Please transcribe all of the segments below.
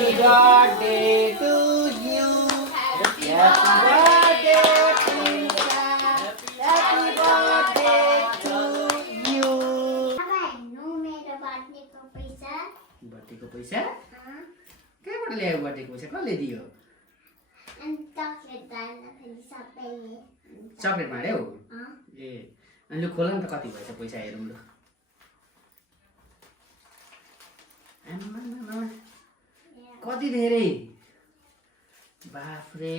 Happy birthday to you. Happy birthday, Princess. Happy birthday to you. बर्थडेको पैसा कहाँबाट ल्यायो? बर्थडेको पैसा कसले दियो? चक्लेट बाँड्यौ? ए अनि लु खोल न त कति भएछ पैसा हेरौँ लु। कति धेरै, बाफ्रे।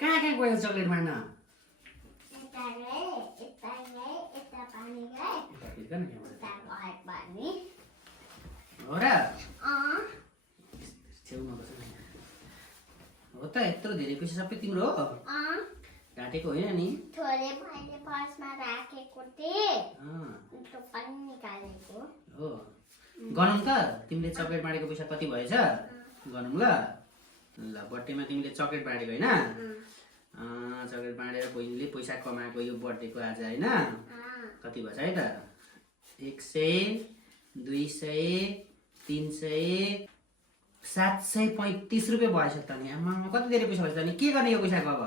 कहाँ कहाँ गयो चक्लेट बाँड्न? हो र? छेउमा बस। हो त यत्रो धेरै पैसा सबै तिम्रो हो? काटेको होइन नि? थोरै मैले पर्समा राखेको थिएँ त्यो पनि निकालेको हो। गनौँ त तिमीले चक्लेट बाँडेको पैसा कति भएछ गनौँ ल। ल बर्थडेमा तिमीले चक्लेट बाँडेको होइन? चक्लेट बाँडेर बहिनीले पैसा कमाएको यो बर्थडेको आज होइन? कति भएछ है त? 100, 200, 300, 735 रुपियाँ भएछ त नि। आमा कति धेरै पैसा भएछ त नि? के गर्ने यो पैसाको अब?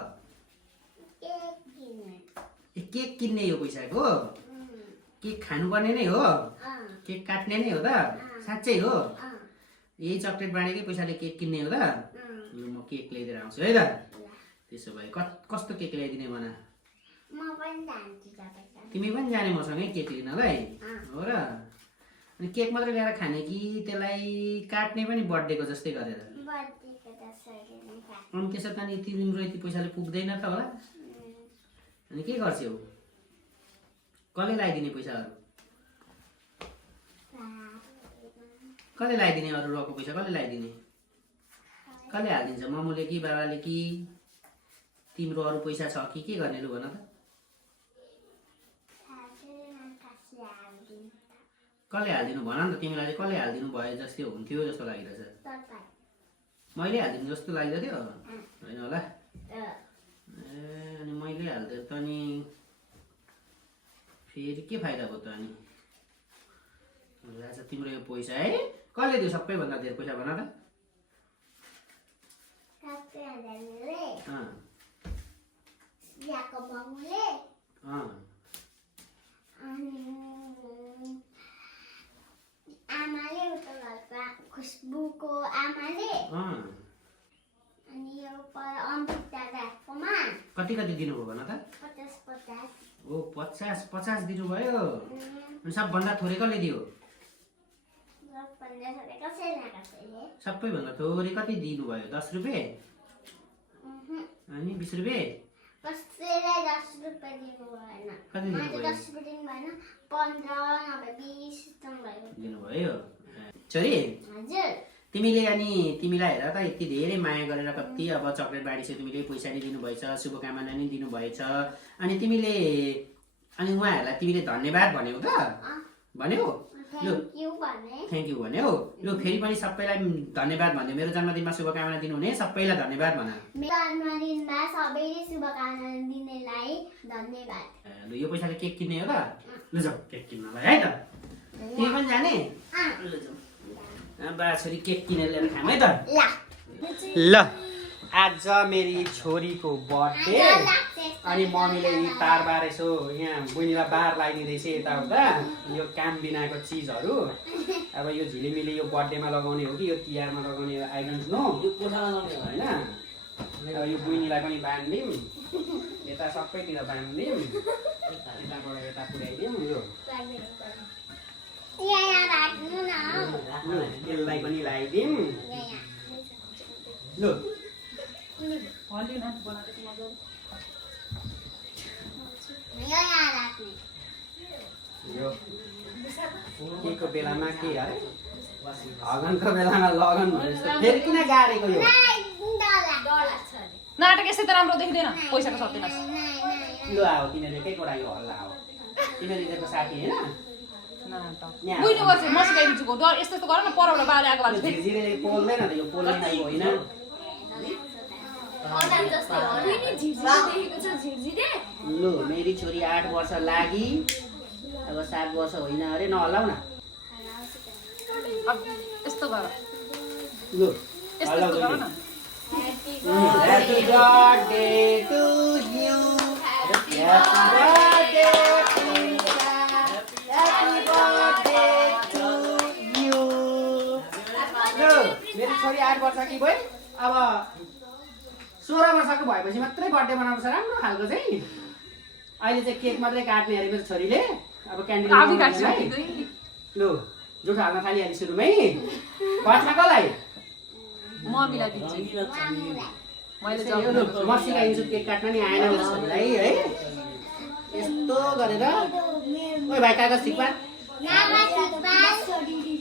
केक किन्ने यो पैसाको? केक खानुपर्ने नै हो? केक काट्ने नै हो त? साँच्चै हो? यही चक्लेट बाँडेकै पैसाले केक किन्ने हो त? ल म केक ल्याइदिएर आउँछु है त। त्यसो भए कस्तो केक ल्याइदिने भन? तिमी पनि जाने मसँगै केक लिनलाई? हो र? अनि केक मात्रै ल्याएर खाने कि त्यसलाई काट्ने पनि बर्थडेको जस्तै गरेर? अनि त्यसो त नि तिम्रो यति पैसाले पुग्दैन त होला? अनि के गर्छौ? कसले लगाइदिने पैसाहरू? कसले लगाइदिने? अरू रको पैसा कसले लगाइदिने? कसले हालिदिन्छ? मम्मुले कि बाबाले कि? तिम्रो अरू पैसा छ कि के गर्ने लु भन त? कसले हालिदिनु भन नि त? तिमीलाई चाहिँ कसले हालिदिनु भए जस्तै हुन्थ्यो जस्तो लागिरहेछ। मैले हालिदिनु जस्तो लागिरहेको थियो? होइन होला? अनि मैले हाल्दै त नि फेरि के फाइदा भयो त? अनि आज तिम्रो यो पैसा है कसले दियो सबैभन्दा धेरै पैसा भन त? आमाले उता घरको खुसबुको आमाले अनि यो पर अमृत दादाकोमा कति कति दिनुभयो भन त? 50-50। ओ 50-50 दिनुभयो? अनि सबभन्दा थोरै कसले दियो? सबैभन्दा थोरै कति दिनुभयो? 10 रुपियाँ? अनि 20 रुपियाँ? कसैलाई 10 रुपियाँ दिनु भएन। कति दिनुभयो? 10 रुपियाँ दिनु भएन, 15 नभए 20 दिनुभयो। छोरी हजुर तिमीले अनि तिमीलाई हेर त यति धेरै माया गरेर कति अब चक्लेट बाँडिसक्यो, तिमीले पैसा नि दिनुभएछ, शुभकामना नि दिनुभएछ, अनि तिमीले अनि उहाँहरूलाई तिमीले धन्यवाद भन्यौ त? भन्यौ? लु थ्याङ्क यू भन्यौ? लु फेरि पनि सबैलाई धन्यवाद भन्यो। मेरो जन्मदिनमा शुभकामना दिनुहुने सबैलाई धन्यवाद भन। जन्मदिनमा सबैले शुभकामना दिनेलाई धन्यवाद। लु यो पैसाले केक किन्ने हो त? लु जाऊ केक किन्नलाई है त। तिमी पनि जाने? लु जाऊ बा छोरी केक किनेर ल्याएर खाऊँ है त। ल आज मेरी छोरीको बर्थडे अनि मम्मीले यी तारबार यसो यहाँ बहिनीलाई बार लगाइदिँदैछ यताउता यो काम बिनाको चिजहरू। अब यो झिलिमिली यो बर्थडेमा लगाउने हो कि यो तिहारमा लगाउने आई डोन्ट नो। यो कोठामा लगाउने होइन? अब यो बहिनीलाई पनि बाँधिदिउँ, यता सबैतिर बाँधिदिउँ, यताबाट यता पुर्याइदिउँ। यो त्यसलाई पनि लगाइदिउँ। लु के को बेलामा के है हगनको बेलामा लगन भने जस्तो फेरि किन गाडेको यो? नाटक यस्तै त राम्रो देखिँदैन, पैसाको सक्दैनस्। लु आओ तिनीहरू एकै कुरा यो हल्ला हो। तिमीहरूको साथी होइन? बुझ्नु पर्छ, म सिकाइदिन्छु। यस्तो यस्तो गर न, परबाट बाले आएको भन्छ फेरि झिरझिरे पोल्दैन त यो पोल्ने खालको होइन। लु मेरी छोरी 8 वर्ष लागि अब 7 वर्ष होइन अरे नहल्लाउ न। अब यस्तो गर लु यस्तो गर न Happy Happy birthday to you. Happy birthday, Prinsa. Happy birthday to you. Lu, मेरो छोरी 8 वर्षकी भयो अब 16 वर्षको भएपछि मात्रै बर्थडे मनाउनु छ राम्रो खालको चाहिँ अहिले चाहिँ केक मात्रै काट्ने अरे मेरो छोरीले अब क्यान्डिल आफै काट्छु लु जुठो हाल्न थालिहाल्यो सुरुमै पाँचमा कसलाई मम्मीलाई दिन्छु मैले म सिकाइदिन्छु केक काट्न नि आएन मेरो छोरीलाई है यस्तो गरेर ओइ भाइ कागज ठिक पार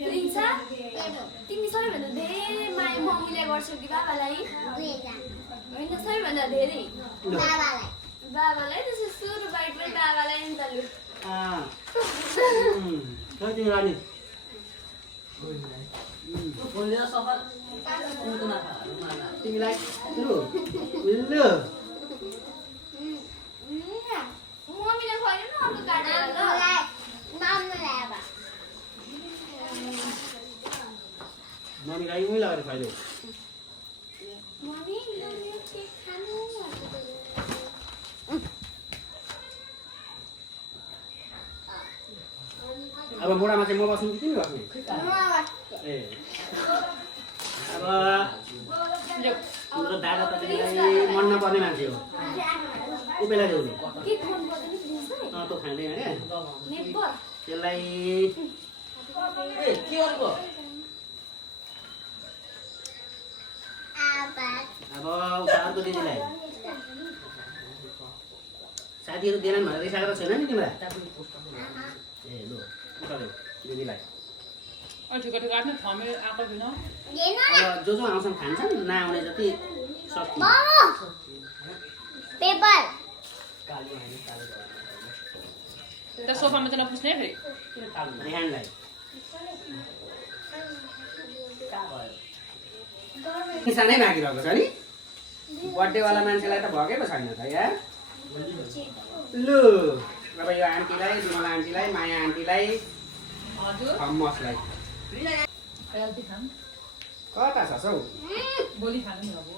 Prinsa, तिमी सबैभन्दा धेरै माया मम्मीलाई गर्छौ कि बाबालाई होइन सबैभन्दा धेरै बाबालाई त्यसो सुरु बाइट पनि बाबालाई नि त लु तिमीलाई लु लु मम्मीलाई खुवाएन न अर्को काटेर ल मम्मीलाई उही लगाएर खुवाइदेऊ मम्मी यो केक खानु अब बुढामा चाहिँ म बस्नु कि तिमी बस्ने ए अब हाम्रो दादा त तिमीलाई मन नपर्ने मान्छे हो उपेला देऊ के खुवाउनु पर्दैन प्रिन्स तँ खाँदैन क्या नेबर त्यसलाई अब अर्को दिदीलाई साथीहरू दिएनन् भनेर रिसाएको छैन नि तिमीलाई ए लु उठादेऊ दिदीलाई ठिक काट्नु थमेर आएको छैन अब जो आउँछन् खान्छन् नआउने जति सक्छ पेपर त्यो सोफामा चाहिँ नपुस्ने फेरि रेहानलाई सानै मागिरहेको छ नि बर्थडेवाला मान्छेलाई त भएकै पो छैन त यार लु अब यो आन्टीलाई विमला आन्टीलाई माया आन्टीलाई थम्मसलाई कता छ हौ भोलि खानु नि अब